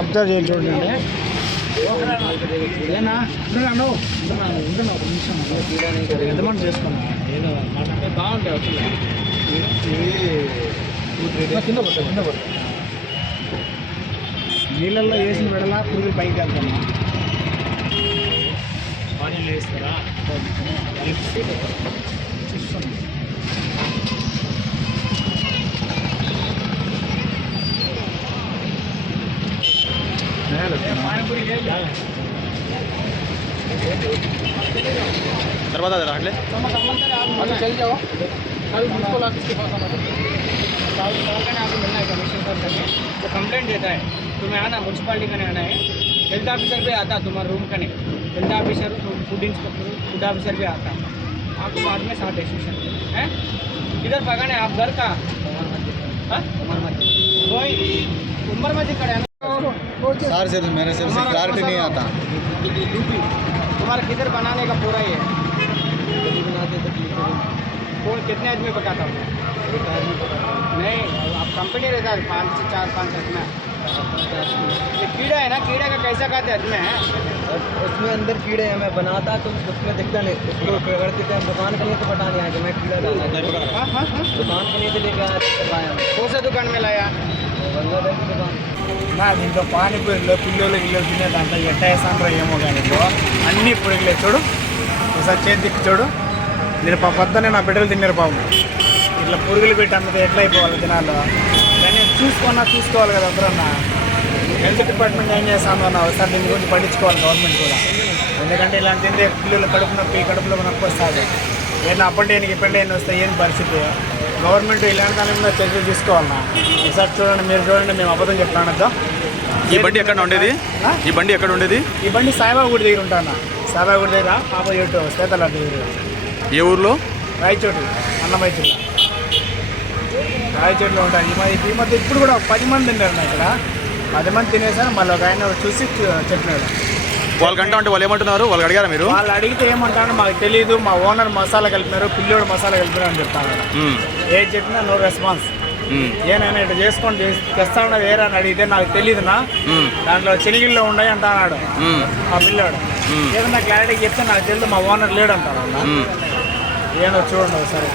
Observe చేయాలి చూడండి. ఏనా? ఉంటున్నాను ఉంటున్నాను ఉంటున్నా ఒక నిమిషం. ఎంతమంది చేసుకున్నా ఏదో మాట్లాడితే బాగుంటాయి వచ్చింది కింద పడుతుంది కింద పడుతుంది నీళ్ళల్లో వేసిన వెడలా పురుగులు పైకి వెళ్తాను వేస్తారా? చూస్తాను है कमीशन सर करके वो कंप्लेंट देता है? तुम्हें आना म्यूनसिपालिटी का आना है हेल्थ ऑफिसर भी आता तुम्हारे रूम का नहीं health officer food inspector food officer भी आता आपको बाद में साथ डिसीज़न है किधर पकाना आप घर का उम्र मस्जिद। उमर मस्जिद खड़े సార్ से मेरे से क्लैरिटी नहीं आता। तुम्हारा किधर बनाने का पूरा ही है कौन कितने आदमी पकाता हूँ? नहीं आप कंपनी रहता है पाँच से चार पाँच आदमी। ये कीड़ा है ना कीड़ा का कैसा खाते आदमी है? उसमें अंदर कीड़े हैं मैं बनाता तो उसमें दिखता नहीं। उसको पकड़ते थे दुकान के लिए तो पता नहीं आया कि मैं कीड़ा डाला। हाँ हाँ हाँ। दुकान के लिए तो लेके आया पाया। कौन सा दुकान में लाया? నా దీంట్లో పానీపూరిలో పిల్లలు ఇల్లు తినే దాంట్లో ఎట్ట ఏమో కానీ అన్ని పురుగులే చూడు. ఒకసారి చేతి తిప్పి చూడు. నేను పా నా బిడ్డలు తిన్నారు పాపం. ఇట్లా పురుగులు పెట్టి అన్నది ఎట్లా అయిపోవాలి దినాల్లో కానీ చూసుకున్నా చూసుకోవాలి కదా అందరన్నా హెల్త్ డిపార్ట్మెంట్ ఏం చేస్తాను అన్న ఒకసారి దీని గురించి పట్టించుకోవాలి గవర్నమెంట్ కూడా. ఎందుకంటే ఇలాంటి పిల్లలు కడుపు నొప్పి కడుపులో నొప్పి వస్తుంది. ఏదైనా అప్పండి ఇప్పండి వస్తే ఏం పరిస్థితి? గవర్నమెంట్ ఇలాంటి దాని మీద చర్యలు తీసుకోవాలన్నా? ఒకసారి చూడండి మీరు చూడండి మేము అబద్ధం చెప్తాను వద్దా ఈ బండి ఎక్కడ ఉండేది? ఈ బండి ఎక్కడ ఉండేది? ఈ బండి సాయిబాబా గుడి దగ్గర ఉంటాను? సాయిబాబా గుడి దగ్గర ఆపోజిట్ శ్వేతల దగ్గర. ఏ ఊర్లో? రాయచోటి అన్నమయ్య జిల్లా రాయచోటిలో ఉంటాను ఈ మధ్య ఈ మధ్య ఇప్పుడు కూడా పది మంది తిన్నారు ఇక్కడ. పది మంది తినేసారు మళ్ళీ ఒక ఆయన చూసి చెప్పినాడు. వాళ్ళకంటే అంటే వాళ్ళు ఏమంటున్నారు? వాళ్ళు అడిగారా మీరు? వాళ్ళు అడిగితే ఏమంటారో? మాకు తెలియదు మా ఓనర్ మసాలా కలిపినారు పిల్లోడు మసాలా కలిపినారు అని చెప్తాను ఏది చెప్పినా నో రెస్పాన్స్. ఏనైనా ఇట్లా చేసుకొని చేసి తెస్తా ఉన్నది వేరే అని అడిగితే నాకు తెలియదునా దాంట్లో చెనిగిల్లో ఉన్నాయి అంటున్నాడు మా పిల్లోడు. ఏదన్నా క్లారిటీ చెప్తే నాకు తెలియదు మా ఓనర్ లేడు అంటారు. ఏదో చూడండి ఒకసారి.